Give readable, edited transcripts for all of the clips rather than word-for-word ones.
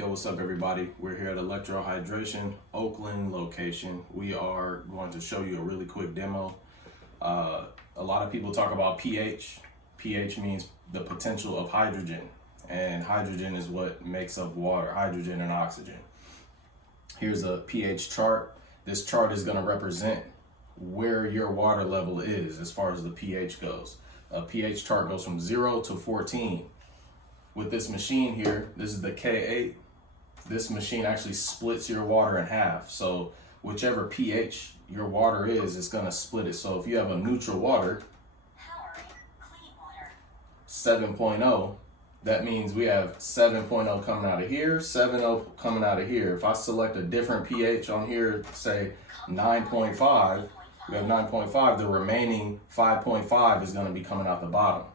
Yo, what's up everybody? We're here at Electro Hydration, Oakland location. We are going to show you a really quick demo. A lot of people talk about pH. pH means the potential of hydrogen, and hydrogen is what makes up water, hydrogen and oxygen. Here's a pH chart. This chart is going to represent where your water level is as far as the pH goes. A pH chart goes from 0 to 14. With this machine here, this is the K8. This machine actually splits your water in half. So whichever pH your water is, it's gonna split it. So if you have a neutral water, 7.0, that means we have 7.0 coming out of here, 7.0 coming out of here. If I select a different pH on here, say 9.5, we have 9.5, the remaining 5.5 is gonna be coming out the bottom.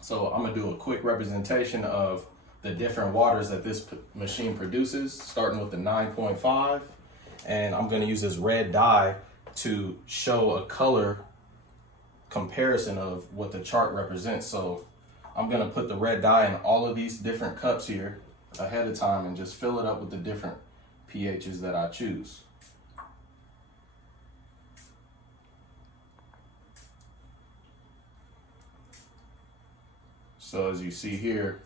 So I'm gonna do a quick representation of the different waters that this machine produces, starting with the 9.5. And I'm gonna use this red dye to show a color comparison of what the chart represents. So I'm gonna put the red dye in all of these different cups here ahead of time and just fill it up with the different pHs that I choose. So as you see here,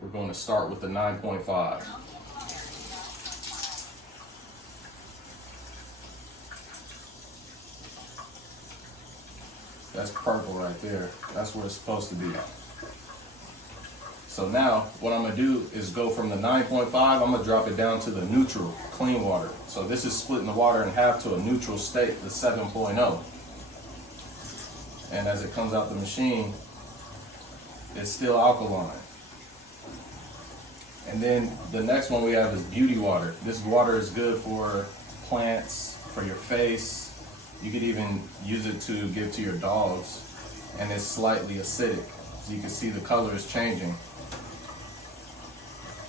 we're going to start with the 9.5. That's purple right there. That's where it's supposed to be. So now what I'm gonna do is go from the 9.5, I'm gonna drop it down to the neutral, clean water. So this is splitting the water in half to a neutral state, the 7.0. And as it comes out the machine, it's still alkaline. And then the next one we have is beauty water. This water is good for plants, for your face. You could even use it to give to your dogs. And it's slightly acidic. So you can see the color is changing.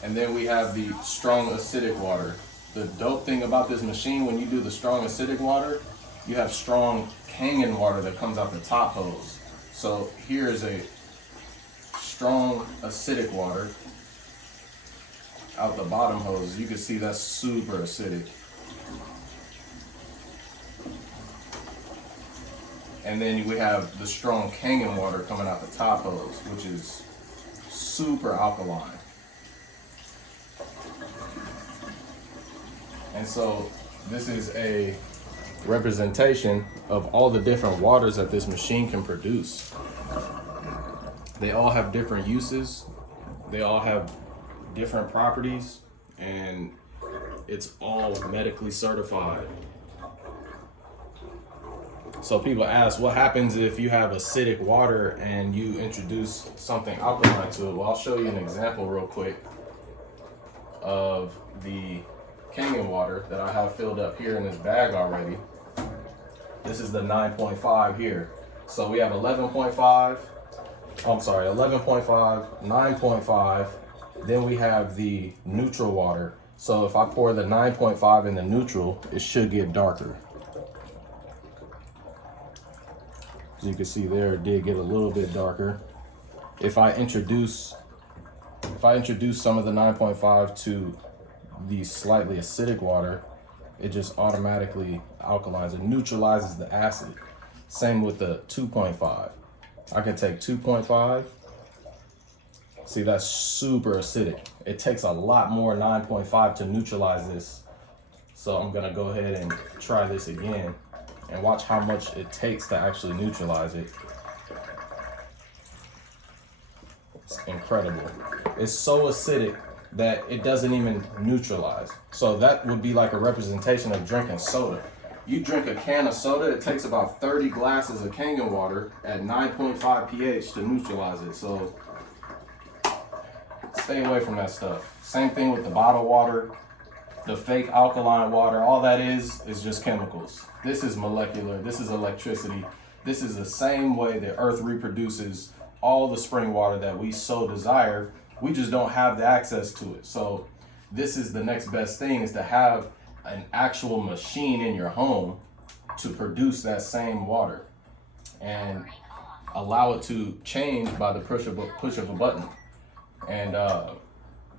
And then we have the strong acidic water. The dope thing about this machine, when you do the strong acidic water, you have strong Kangen water that comes out the top hose. So here is a strong acidic water out the bottom hose. You can see that's super acidic. And then we have the strong Kangen water coming out the top hose, which is super alkaline. And so this is a representation of all the different waters that this machine can produce. They all have different uses. They all have different properties, and it's all medically certified. So people ask, what happens if you have acidic water and you introduce something alkaline to it? Well, I'll show you an example real quick of the Kangen water that I have filled up here in this bag already. This is the 9.5 here. So we have 11.5, 9.5, then we have the neutral water. So if I pour the 9.5 in the neutral, it should get darker. As you can see there, it did get a little bit darker. If I introduce some of the 9.5 to the slightly acidic water, it just automatically alkalizes, it neutralizes the acid. Same with the 2.5. I can take 2.5. See, that's super acidic. It takes a lot more 9.5 to neutralize this. So I'm gonna go ahead and try this again and watch how much it takes to actually neutralize it. It's incredible. It's so acidic that it doesn't even neutralize. So that would be like a representation of drinking soda. You drink a can of soda, it takes about 30 glasses of Kangen water at 9.5 pH to neutralize it. So stay away from that stuff. Same thing with the bottled water, the fake alkaline water. All that is just chemicals. This is molecular, this is electricity. This is the same way the earth reproduces all the spring water that we so desire. We just don't have the access to it. So this is the next best thing, is to have an actual machine in your home to produce that same water. And allow it to change by the push of a button. And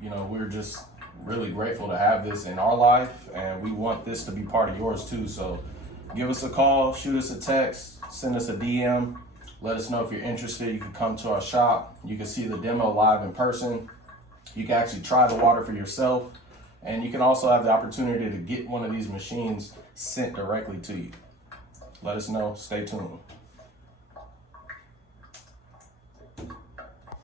you know, we're just really grateful to have this in our life, and we want this to be part of yours too. So give us a call, shoot us a text, send us a DM, let us know if you're interested. You can come to our shop, you can see the demo live in person, you can actually try the water for yourself, and you can also have the opportunity to get one of these machines sent directly to you. Let us know. Stay tuned.